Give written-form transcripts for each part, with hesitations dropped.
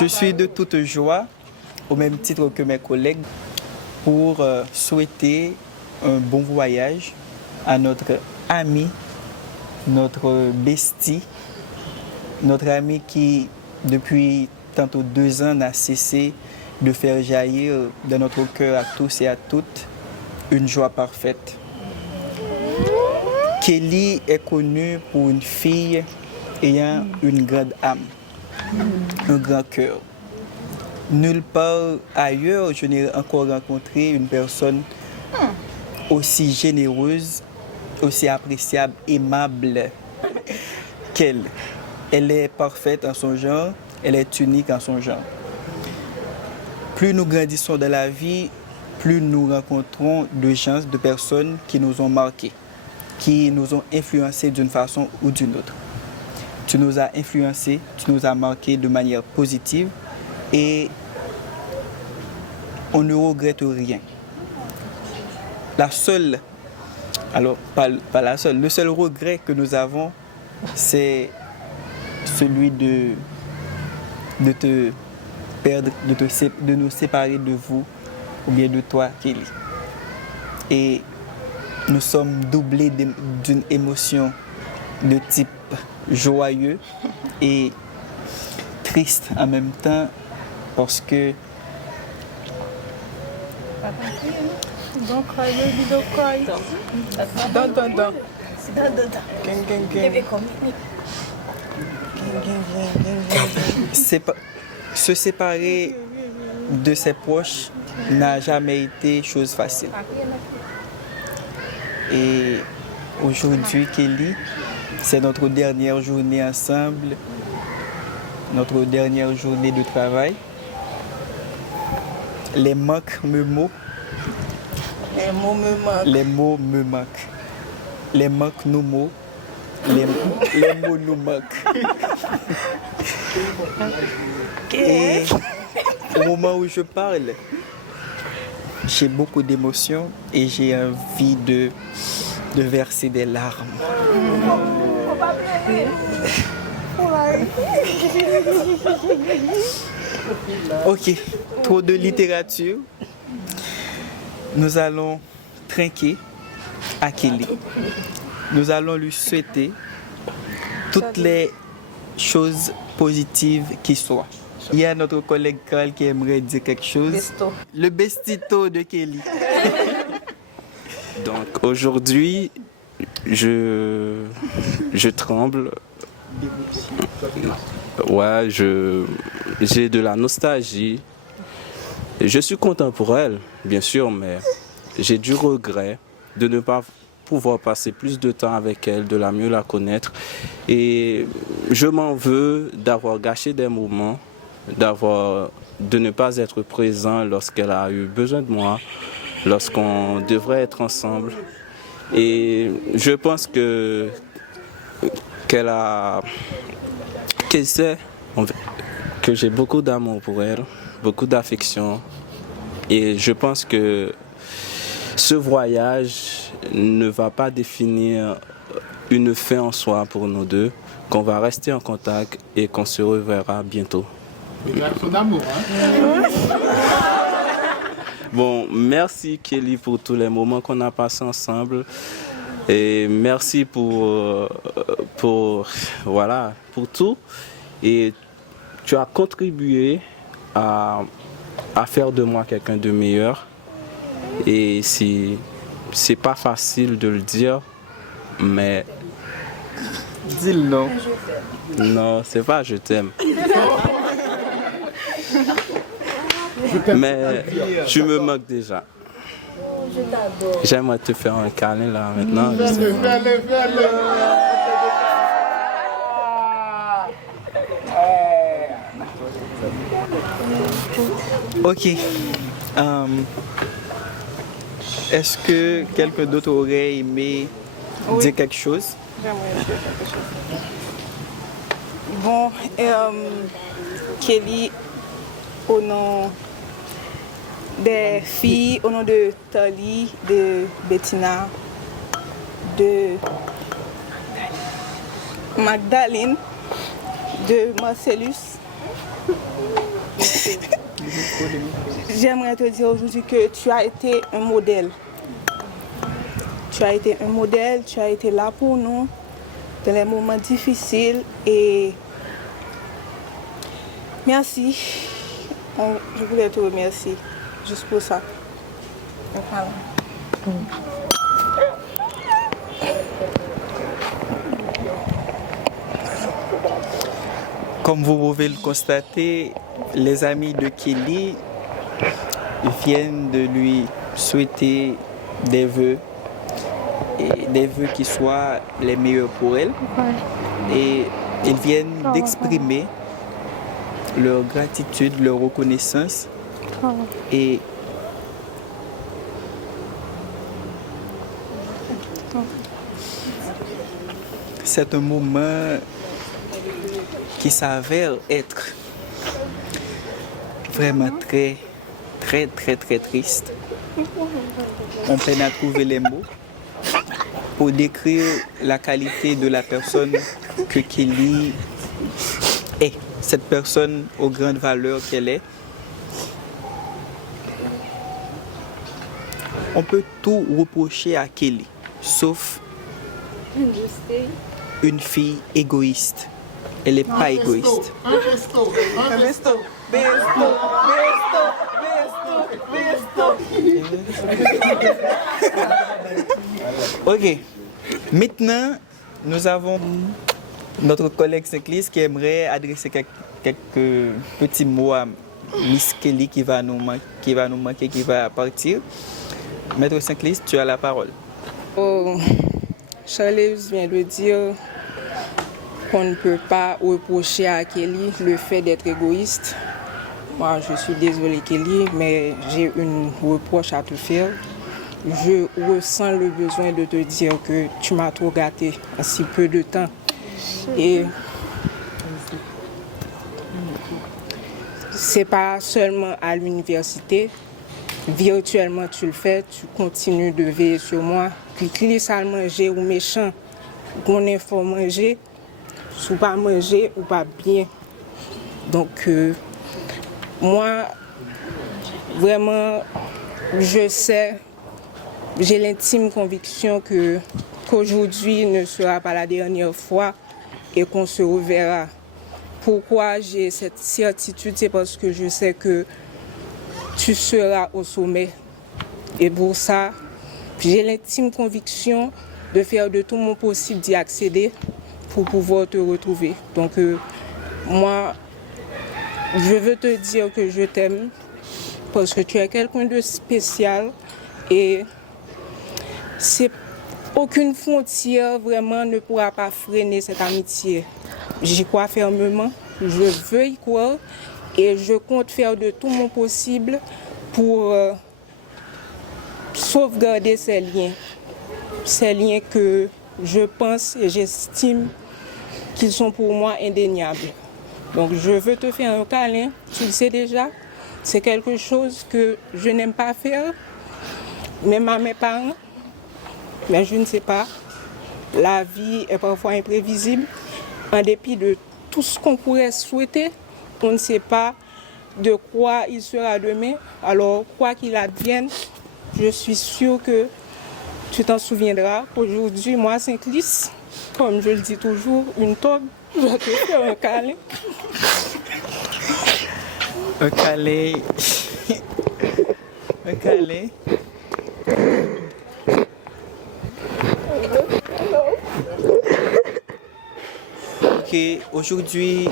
je suis de toute joie, au même titre que mes collègues, pour souhaiter un bon voyage à notre ami, notre bestie, notre ami qui, depuis tantôt 2 ans, n'a cessé de faire jaillir dans notre cœur à tous et à toutes une joie parfaite. Kelly est connue pour une fille ayant une grande âme, un grand cœur. Nulle part ailleurs, je n'ai encore rencontré une personne aussi généreuse, aussi appréciable, aimable qu'elle. Elle est parfaite en son genre, elle est unique en son genre. Plus nous grandissons dans la vie, plus nous rencontrons de gens, de personnes qui nous ont marqués, qui nous ont influencés d'une façon ou d'une autre. Tu nous as influencés, tu nous as marqués de manière positive et on ne regrette rien. La seule, alors pas la seule, le seul regret que nous avons, c'est celui de te perdre, de nous séparer de vous ou bien de toi, Kelly. Et nous sommes doublés d'une émotion de type joyeux et triste en même temps parce que Don't cry, baby, don't cry. Don't. se séparer de ses proches n'a jamais été chose facile. Et aujourd'hui, Kelly, c'est notre dernière journée ensemble, notre dernière journée de travail. Les manques me manquent. Les mots me manquent. Les mots me manquent. Les manques nous manquent. Les mots nous manquent. Et au moment où je parle, j'ai beaucoup d'émotions et j'ai envie de verser des larmes. Ok, trop de littérature. Nous allons trinquer à Kelly. Nous allons lui souhaiter toutes les choses positives qui soient. Il y a notre collègue Carl qui aimerait dire quelque chose. Besto. Le bestito de Kelly. Donc aujourd'hui, je tremble. Ouais, j'ai de la nostalgie. Je suis content pour elle, bien sûr, mais j'ai du regret de ne pas pouvoir passer plus de temps avec elle, de la mieux la connaître. Et je m'en veux d'avoir gâché des moments, de ne pas être présent lorsqu'elle a eu besoin de moi, lorsqu'on devrait être ensemble. Et je pense qu'elle sait que j'ai beaucoup d'amour pour elle, beaucoup d'affection. Et je pense que ce voyage ne va pas définir une fin en soi pour nous deux, qu'on va rester en contact et qu'on se reverra bientôt. Son amour, hein? Bon, merci Kelly pour tous les moments qu'on a passés ensemble et merci pour tout. Et tu as contribué à faire de moi quelqu'un de meilleur. Et c'est pas facile de le dire, mais Dis-le non. non, c'est pas je t'aime. Mais tu me manques déjà. J'aimerais te faire un câlin là maintenant. Fais-le. Ok. Est-ce que quelqu'un d'autre aurait aimé dire quelque chose? J'aimerais dire quelque chose. Bon, Kelly, au nom des filles, au nom de Tali, de Bettina, de Magdalene, de Marcellus, J'aimerais te dire aujourd'hui que tu as été un modèle. Tu as été un modèle, tu as été là pour nous dans les moments difficiles et merci. Je voulais te remercier juste pour ça. Comme vous pouvez le constater, les amis de Kelly viennent de lui souhaiter des vœux, et des vœux qui soient les meilleurs pour elle. Et ils viennent d'exprimer leur gratitude, leur reconnaissance. Et c'est un moment qui s'avère être vraiment très triste. On peine à trouver les mots pour décrire la qualité de la personne que Kelly est, cette personne aux grandes valeurs qu'elle est. On peut tout reprocher à Kelly, sauf une fille égoïste. Elle n'est pas égoïste. Ok. Maintenant, nous avons notre collègue cycliste qui aimerait adresser quelques petits mots à Miss Kelly qui va nous manquer, qui va partir. Maître cycliste, tu as la parole. Charles vient de dire qu'on ne peut pas reprocher à Kelly le fait d'être égoïste. Moi, je suis désolée Kelly, mais j'ai une reproche à te faire. Je ressens le besoin de te dire que tu m'as trop gâté en si peu de temps. Et c'est pas seulement à l'université. Virtuellement, tu le fais, tu continues de veiller sur moi. Puis, qui ça manger ou méchant, qu'on ait faut manger, ou pas manger ou pas bien. Donc, moi, vraiment, je sais, j'ai l'intime conviction qu'aujourd'hui ne sera pas la dernière fois et qu'on se reverra. Pourquoi j'ai cette certitude? C'est parce que je sais que tu seras au sommet. Et pour ça, j'ai l'intime conviction de faire de tout mon possible d'y accéder pour pouvoir te retrouver. Donc, moi, je veux te dire que je t'aime parce que tu es quelqu'un de spécial et aucune frontière vraiment ne pourra pas freiner cette amitié. J'y crois fermement, je veux y croire. Et je compte faire de tout mon possible pour sauvegarder ces liens que je pense et j'estime qu'ils sont pour moi indéniables. Donc je veux te faire un câlin, tu le sais déjà, c'est quelque chose que je n'aime pas faire, même à mes parents, mais je ne sais pas, la vie est parfois imprévisible, en dépit de tout ce qu'on pourrait souhaiter. On ne sait pas de quoi il sera demain. Alors, quoi qu'il advienne, je suis sûre que tu t'en souviendras. Aujourd'hui, moi, Saint-Clis, comme je le dis toujours, une tobe, je vais te faire un câlin. Un câlin. Un câlin. Ok, aujourd'hui,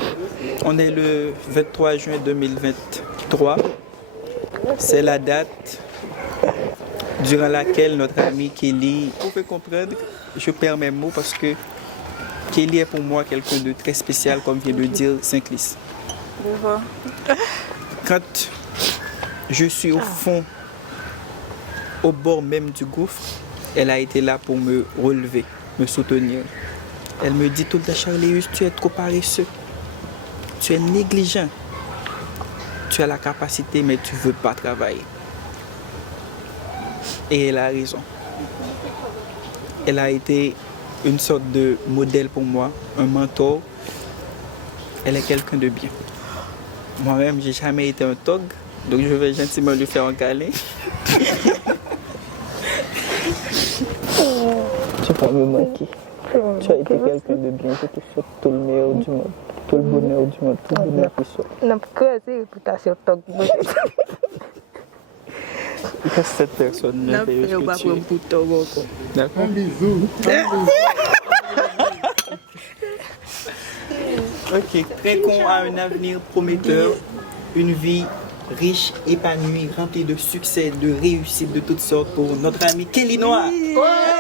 on est le 23 juin 2023. C'est la date durant laquelle notre ami Kelly, vous pouvez comprendre, je perds mes mots parce que Kelly est pour moi quelqu'un de très spécial, comme vient de dire Saint-Clis. Quand je suis au fond, au bord même du gouffre, elle a été là pour me relever, me soutenir. Elle me dit tout le temps, Charléus, tu es trop paresseux, tu es négligent, tu as la capacité mais tu ne veux pas travailler. Et elle a raison. Elle a été une sorte de modèle pour moi, un mentor. Elle est quelqu'un de bien. Moi-même, j'ai jamais été un tog, donc je vais gentiment lui faire un câlin. Tu vas me manquer. Tu as été quelqu'un de bien, je te souhaite tout le meilleur du monde, tout le bonheur du monde, tout le bonheur qui soit. N'a pas de réputation tog. Qu'est-ce que cette personne merveilleuse que tu es? D'accord. Un bisou. Ok, Crécon a un avenir prometteur, une vie riche, épanouie, remplie de succès, de réussite de toutes sortes pour notre ami Kelly Noah. Ouais.